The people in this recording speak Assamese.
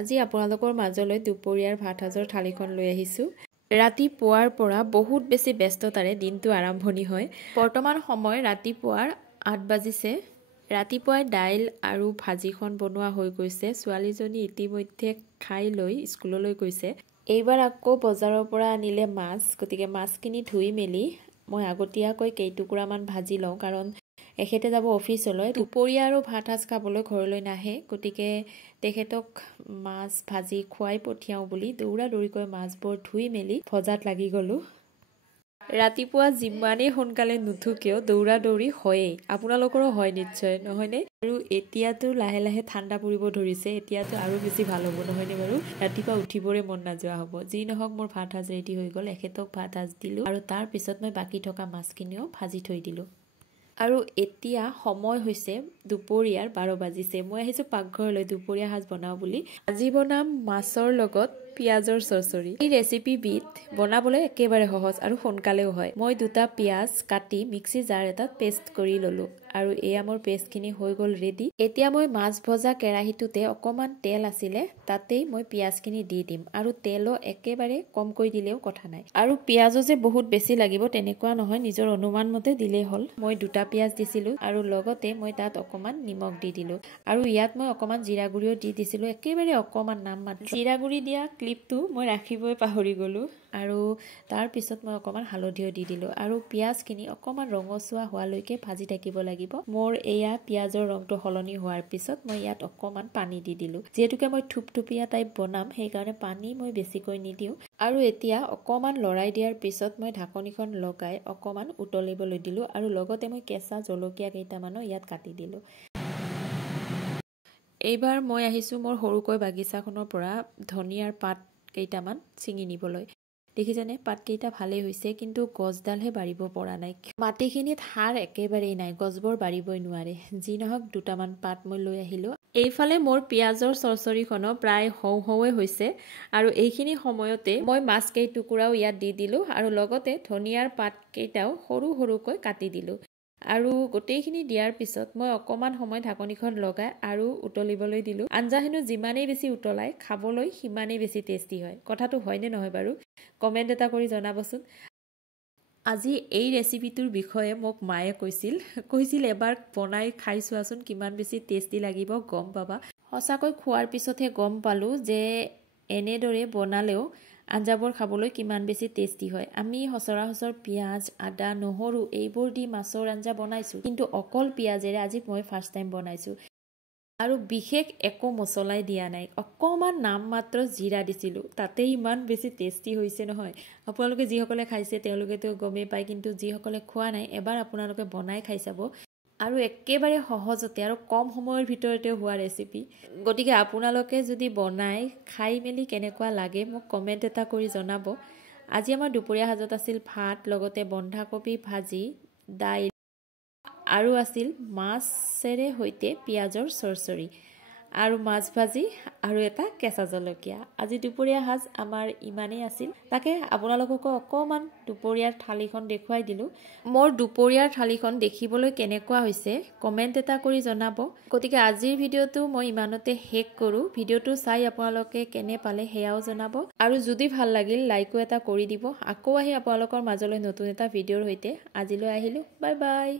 আজি আপোনালোকৰ মাজলৈ দুপৰীয়াৰ ভাত সাজৰ থালিখন লৈ আহিছোঁ। ৰাতিপুৱাৰ পৰা বহুত বেছি ব্যস্ততাৰে দিনটো আৰম্ভণি হয়। বৰ্তমান সময় ৰাতিপুৱাৰ 8 বাজিছে। ৰাতিপুৱাই দাইল আৰু ভাজিখন বনোৱা হৈ গৈছে। ছোৱালীজনী ইতিমধ্যে খাই লৈ স্কুললৈ গৈছে। এইবাৰ আকৌ বজাৰৰ পৰা আনিলে মাছ, গতিকে মাছখিনি ধুই মেলি মই আগতীয়াকৈ কেইটুকুৰামান ভাজি লওঁ, কাৰণ এখেতে যাব অফিচলৈ। দুপৰীয়া আৰু ভাত সাজ খাবলৈ ঘৰলৈ নাহে, গতিকে তেখেতক মাছ ভাজি খুৱাই পঠিয়াওঁ বুলি দৌৰা দৌৰিকৈ মাছবোৰ ধুই মেলি ভজাত লাগি গ'লোঁ। ৰাতিপুৱা যিমানেই সোনকালে নুঠো কিয় দৌৰা দৌৰি হয়েই। আপোনালোকৰো হয় নিশ্চয়, নহয়নে? আৰু এতিয়াতো লাহে লাহে ঠাণ্ডা পৰিব ধৰিছে, এতিয়াতো আৰু বেছি ভাল হ'ব, নহয়নে বাৰু? ৰাতিপুৱা উঠিবৰে মন নোযোৱা হ'ব। যি নহওক, মোৰ ভাত সাজ ৰেডি হৈ গ'ল। এখেতক ভাত সাজ দিলোঁ আৰু তাৰ পিছত মই বাকী থকা মাছখিনিও ভাজি থৈ দিলোঁ। আৰু এতিয়া সময় হৈছে দুপৰীয়াৰ 12 বাজিছে। মই আহিছোঁ পাকঘৰলৈ দুপৰীয়া সাজ বনাওঁ বুলি। আজি বনাম মাছৰ লগত পিঁয়াজৰ চৰচৰি। এই ৰেচিপিবিধ বনাবলৈ একেবাৰে সহজ আৰু সোনকালেও হয়। মই 2টা পিঁয়াজ কাটি মিক্সি জাৰ এটাত পেষ্ট কৰি ল'লোঁ আৰু এয়া মোৰ পেষ্টখিনি হৈ গ'ল ৰেডি। এতিয়া মই মাছ ভজা কেৰাহীটোতে অকণমান তেল আছিলে, তাতেই মই পিঁয়াজখিনি দি দিম আৰু তেলো একেবাৰে কমকৈ দিলেও কথা নাই। আৰু পিঁয়াজো যে বহুত বেছি লাগিব তেনেকুৱা নহয়, নিজৰ অনুমান মতে দিলেই হ'ল। মই 2টা পিঁয়াজ দিছিলোঁ আৰু লগতে মই তাত অকণমান নিমখ দি দিলোঁ আৰু ইয়াত মই অকণমান জিৰা গুড়িও দি দিছিলোঁ, একেবাৰে অকণমান নাম মাত্ৰ। জিৰা গুড়ি দিয়া ক্লিপটো মই ৰাখিবই পাহৰি গ'লোঁ আৰু তাৰপিছত মই অকণমান হালধিও দি দিলোঁ আৰু পিঁয়াজখিনি অকণমান ৰঙচুৱা হোৱালৈকে ভাজি থাকিব লাগিব। মোৰ এয়া পিঁয়াজৰ ৰংটো সলনি হোৱাৰ পিছত মই ইয়াত অকণমান পানী দি দিলোঁ। যিহেতুকে মই থুপথুপীয়া টাইপ বনাম, সেইকাৰণে পানী মই বেছিকৈ নিদিওঁ। আৰু এতিয়া অকণমান লৰাই দিয়াৰ পিছত মই ঢাকনিখন লগাই অকণমান উতলিবলৈ দিলোঁ আৰু লগতে মই কেঁচা জলকীয়া কেইটামানো ইয়াত কাটি দিলোঁ। এইবাৰ মই আহিছোঁ মোৰ সৰুকৈ বাগিচাখনৰ পৰা ধনিয়াৰ পাত কেইটামান ছিঙি নিবলৈ। দেখিছেনে, পাতকেইটা ভালেই হৈছে, কিন্তু গছডালহে বাঢ়িব পৰা নাই। মাটিখিনিত সাৰ একেবাৰেই নাই, গছবোৰ বাঢ়িবই নোৱাৰে। যি নহওক, 2টামান পাত মই লৈ আহিলোঁ। এইফালে মোৰ পিঁয়াজৰ চৰচৰিখনো প্ৰায় হওঁ হওঁৱে হৈছে আৰু এইখিনি সময়তে মই মাছ কেইটুকুৰাও ইয়াত দি দিলোঁ আৰু লগতে ধনিয়াৰ পাতকেইটাও সৰু সৰুকৈ কাটি দিলোঁ। আৰু গোটেইখিনি দিয়াৰ পিছত মই অকণমান সময় ঢাকনিখন লগাই আৰু উতলিবলৈ দিলোঁ। আঞ্জাখিনি যিমানেই বেছি উতলাই খাবলৈ সিমানেই বেছি টেষ্টি হয়। কথাটো হয়নে নহয় বাৰু? কমেণ্ট এটা কৰি জনাবচোন। আজি এই ৰেচিপিটোৰ বিষয়ে মোক মায়ে কৈছিল এবাৰ বনাই খাই চোৱাচোন, কিমান বেছি টেষ্টি লাগিব গম পাবা। সঁচাকৈ খোৱাৰ পিছতহে গম পালোঁ যে এনেদৰে বনালেও আঞ্জাবোৰ খাবলৈ কিমান বেছি টেষ্টি হয়। আমি সচৰাচৰ পিঁয়াজ, আদা, নহৰু এইবোৰ দি মাছৰ আঞ্জা বনাইছোঁ, কিন্তু অকল পিঁয়াজেৰে আজি মই ফাৰ্ষ্ট টাইম বনাইছোঁ। আৰু বিশেষ একো মছলাই দিয়া নাই, অকণমান নাম মাত্ৰ জিৰা দিছিলোঁ, তাতে ইমান বেছি টেষ্টি হৈছে নহয়। আপোনালোকে যিসকলে খাইছে তেওঁলোকেতো গমেই পায়, কিন্তু যিসকলে খোৱা নাই এবাৰ আপোনালোকে বনাই খাই চাব। আৰু একেবাৰে সহজতে আৰু কম সময়ৰ ভিতৰতে হোৱা ৰেচিপি। গতিকে আপোনালোকে যদি বনাই খাই মেলি কেনেকুৱা লাগে মোক কমেণ্ট এটা কৰি জনাব। আজি আমাৰ দুপৰীয়া সাজত আছিল ভাত, লগতে বন্ধাকবি ভাজি, দাইল আৰু আছিল মাছেৰে সৈতে পিঁয়াজৰ চৰচৰি আৰু মাছ ভাজি আৰু এটা কেঁচা জলকীয়া। আজি দুপৰীয়া সাজ আমাৰ ইমানেই আছিল। তাকে আপোনালোককো অকণমান দুপৰীয়াৰ থালিখন দেখুৱাই দিলোঁ। মোৰ দুপৰীয়াৰ থালিখন দেখিবলৈ কেনেকুৱা হৈছে কমেণ্ট এটা কৰি জনাব। গতিকে আজিৰ ভিডিঅ'টো মই ইমানতে শেষ কৰোঁ। ভিডিঅ'টো চাই আপোনালোকে কেনে পালে সেয়াও জনাব আৰু যদি ভাল লাগিল লাইকো এটা কৰি দিব। আকৌ আহি আপোনালোকৰ মাজলৈ নতুন এটা ভিডিঅ'ৰ সৈতে। আজিলৈ আহিলোঁ, বাই বাই।